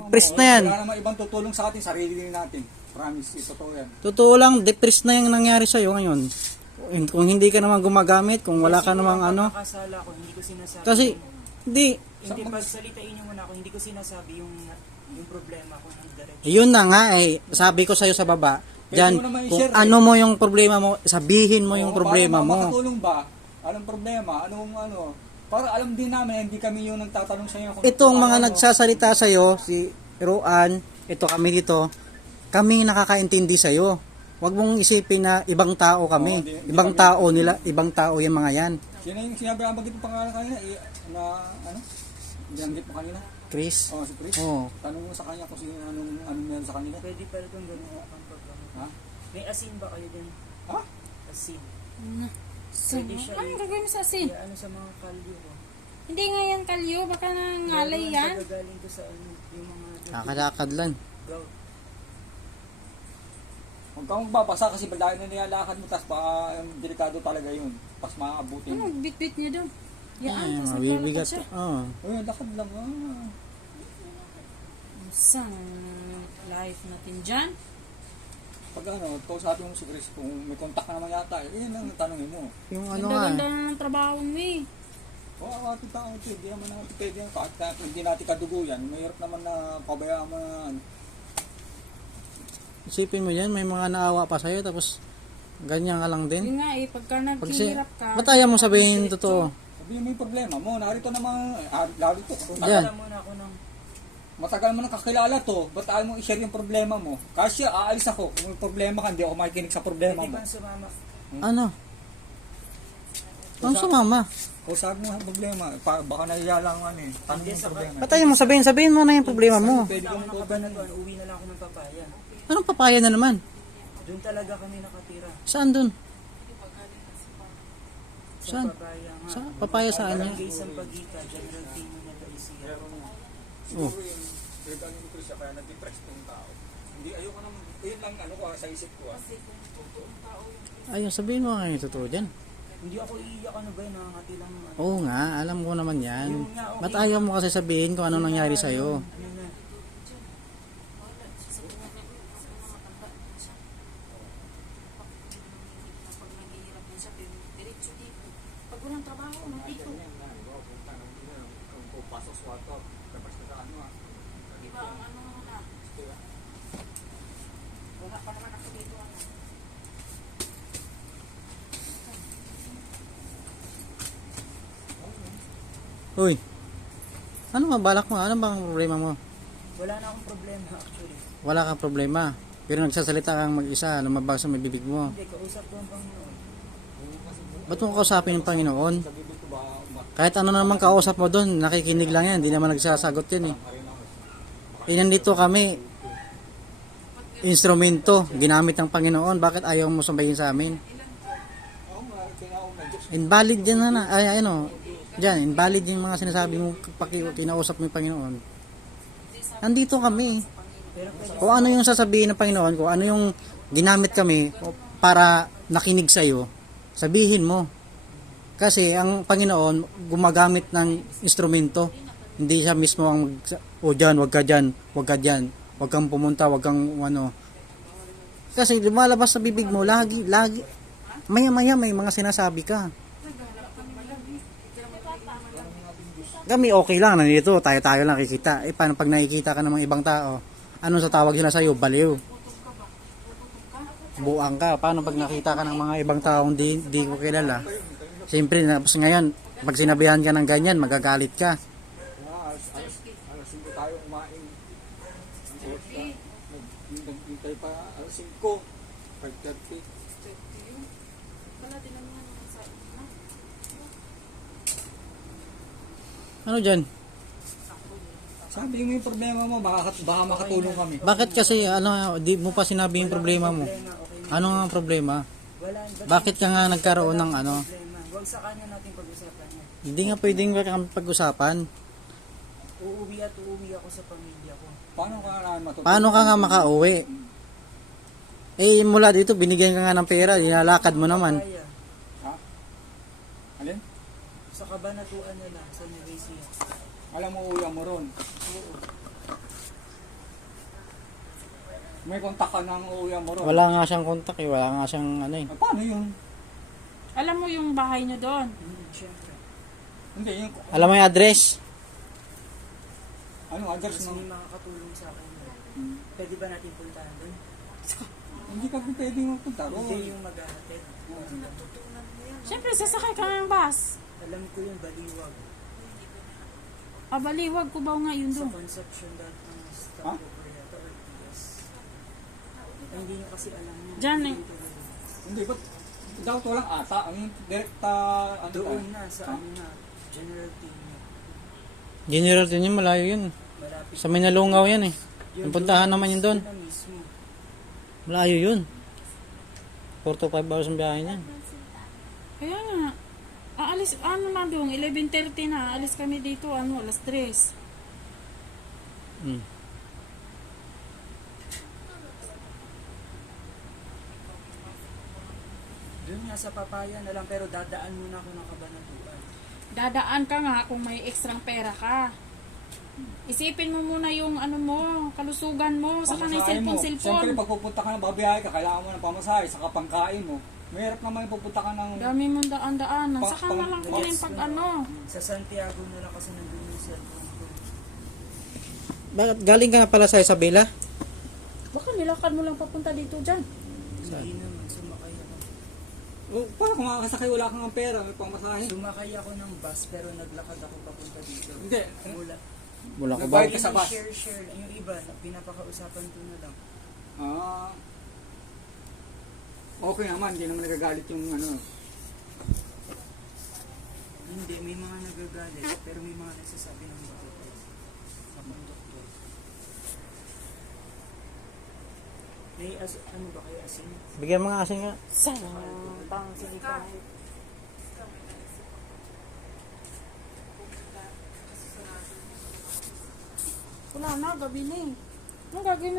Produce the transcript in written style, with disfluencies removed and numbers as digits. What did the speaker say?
Depressed na yan. Wala namang ibang tutulong sa atin, sarili natin. Promise, totoo yan. Totoo lang, depressed na yung nangyari sa'yo ngayon. Kung hindi ka naman gumagamit, kung wala ka namang ano. Nakasala ko, hindi ko sinasabi. Kasi, hindi. Hindi, pagsalitain niyo muna ako, hindi ko sinasabi yung problema ko ng diretso. Yun na nga sabi ko sa'yo sa baba. Diyan, kung ano mo yung problema mo, sabihin mo yung problema mo. Makatulong ba? Anong problema? Anong ano? Para alam din namin, hindi kami yung nagtatanong sa inyo. Itong mga nagsasalita sa'yo, si Roan, ito kami dito, kami nakakaintindi sa'yo. Huwag mong isipin na ibang tao kami. Ibang tao nila, ibang tao yung mga yan. Sino yung sinabi ang bagay pangalan kanina? Na ano? Binanggit mo kanina? Chris? Oh, si Chris? Oo. Tanong mo sa kanya kung sino anong meron sa kanila. Pwede pala itong gano'n ang programa. Ha? May asin ba kayo din? Ha? Asin. Pwede siya. Ano gagawin mo sa asin? Kaya ano sa mga kalyo ko? Hindi nga yan kalyo, baka nangalay yan. Gagaling ko sa ano, yung mga Kakadakad lang. gout. Huwag kang magbabasa kasi dahil na nilalakad mo, tapos baka delikado talaga yun. Tapos makakabutin. Ano, bitbit niya doon. Yan, Ay, tapos mabibigat. naglalakad siya. Oh. Uy, lakad lang ah. Saan life natin dyan? Pag ano, kausapin mo si Chris, kung may contact ka naman yata, yun ang tanongin mo. Yung ano nga. Ganda-ganda na ng trabaho mo eh. Oo, ating tao ito, hindi naman natin pwede yan. Kahit hindi natin kadugo yan, mahirap naman na pabayaan mo na ano. Isipin mo yan, may mga naawa pa sa'yo, tapos ganyan ka lang din. Yun nga eh, pagka Pag naghihirap ka. ba't ayaw mo sabihin totoo? Sabihin mo yung problema mo, narito naman, lalo ito. Yan. Alam muna ako ng Matagal mo nang kakilala to, ba't ayaw mo i-share yung problema mo? Kasi aalis ako, kung may problema ka, hindi ako makikinig sa problema pwede mo. bang sumama. Ano? Ang sumama. Kausapin mo ang problema, baka nahiya lang ano eh, tanong yung problema. Ba't ayaw mo sabihin mo na yung problema mo. Pwede Ako kang nakaban na doon, uwi na lang ako ng papaya. Anong papaya na naman? Doon talaga kami nakatira. Saan dun? Sa Saan? papaya nga. Sa papaya saan niya? Barangay Sampaguita, General Tino na Daisira. Oh. Ano ni Chris, kaya nag-depress yung tao. Hindi, ayoko naman, yun lang ano ko sa isip ko. Ayun, sabihin mo nga yung totoo dyan. Hindi ako iiyak, ano ba yun, nakangati lang ng ano. Oo nga, alam ko naman yan. Yun nga, okay. Ba't ayaw mo kasi sabihin kung ano nangyari sa'yo? Ano na. Pag walang trabaho, nandito. Pasok sa kwarto, tapos na ano ah. Diba ang ano na? Wala pa naman ako dito. Ano? Uy, ano nga balak mo? Ano bang problema mo? Wala na akong problema actually. Wala kang problema. Pero nagsasalita kang mag-isa, lumabas sa may bibig mo. Hindi, kausap ko ang Panginoon. Ba't mo kausapin ng Panginoon? Kahit ano naman kausap mo doon, nakikinig lang yan, hindi naman nagsasagot yan eh. Nandito kami, instrumento, ginamit ng Panginoon, bakit ayaw mo sabihin sa amin? Invalid yan na, ay ano, dyan, invalid yung mga sinasabi mo kapag kinausap mo yung Panginoon. Nandito kami. Kung ano yung sasabihin ng Panginoon, kung ano yung ginamit kami para nakinig sa'yo, sabihin mo. Kasi ang Panginoon gumagamit ng instrumento. Hindi siya mismo ang dyan, wag ka dyan, wag ka dyan, wag kang pumunta, wag kang ano. Kasi lumalabas sa bibig mo, lagi, maya-maya may mga sinasabi ka. Kami okay lang, nandito, tayo-tayo lang kikita. Paano pag nakikita ka ng mga ibang tao, ano sa tawag sila sa'yo? Baliw. Buang ka. Paano pag nakita ka ng mga ibang taong di ko kilala? Siyempre, tapos ngayon, pag sinabihan ka ng ganyan, magagalit ka. Alas 5 tayo kumain. Naghintay pa alas 5. 5:30. Ano dyan? Sabi mo yung problema mo, baka makatulong kami. Bakit kasi, di mo pa sinabi yung problema mo? Ano nga ang problema? Wala, Bakit ka nga nagkaroon ng ano? problema. Huwag sa kanya natin pag-usapan yan. Hindi nga pwedeng pag-usapan. Uuwi at uuwi ako sa pamilya ko. Paano ka nga matutulong? Paano ka nga makauwi? Eh, mula dito, binigyan ka nga ng pera, nilalakad mo naman. Kaya, Ha? Alin? sa Kabanatuan na lang, sa Nueva Ecija. Alam mo, uya mo ron. May kontak ka ng uuwi mo ron. Wala nga siyang kontak eh. Wala nga siyang ano eh. Ah, paano yun? Alam mo yung bahay niyo doon? Siyempre. Hindi, yung... Alam mo yung address? Ano, address Kasi ng... may makakatulong sa akin. Hmm. Pwede ba natin puntahan doon? Hindi ka pwede magpunta ron. Hindi yung maghahatid. Siyempre, sasakay ka ng bus. Alam ko yung baliwag. Baliwag ko ba nga yun Sa doon? conception dahil ang Ha? stop over yata or PS. Hindi nyo kasi alam yun. Diyan eh. Hindi, ba't dapat walang ata? Ano yung direct, ano Doon ka? na, sa ano na, General Team na. General din yun. Malayo yun. Malapit. Sa Minalungaw yan eh. Yung puntahan naman yun doon. Na mismo. Malayo yun. 4 to 5 hours ang biyahe niyan. Kaya nga. Aalis, ano na doon? 11:30 na. Aalis kami dito, ano, alas 3. Hmm. Doon nga sa papaya na lang, pero dadaan muna ako ng Kabanatuan. Dadaan ka nga kung may ekstrang pera ka. Isipin mo muna yung ano mo, kalusugan mo, saka may Pamasahe mo. cellphone. Siyempre, pag pupunta ka ng babiyahe ka, kailangan mo ng pamasahe, saka pangkain mo. Mahirap naman yung pupunta ka ng... Dami mong daan-daanan. Pa- Saka na lang pa- kunin pag ano. Sa Santiago na lang kasi nandun yung cellphone ko. Bakit galing ka na pala sa Isabela? Baka nilakad mo lang papunta dito dyan. Hindi naman, sumakay ako. Oh, paano kung makakasakay, wala kang ang pera, may pamasahe? Sumakay ako ng bus, pero naglakad ako papunta dito. Hindi. Mula. Wala ka ba? Nagbayad ka sa bus? Share. Yung iba, pinapakausapan ko na lang. Ah. Okay naman, hindi naman nagagalit yung ano. Hindi, may mga nagagalit, pero may mga nagsasabi ng bakit. Sa doktor. May ano ba kayo asin? Bigyan mga asin nga. Sayang. Pang silikon. Wala na, gabi na eh. Anong gagawin mo sa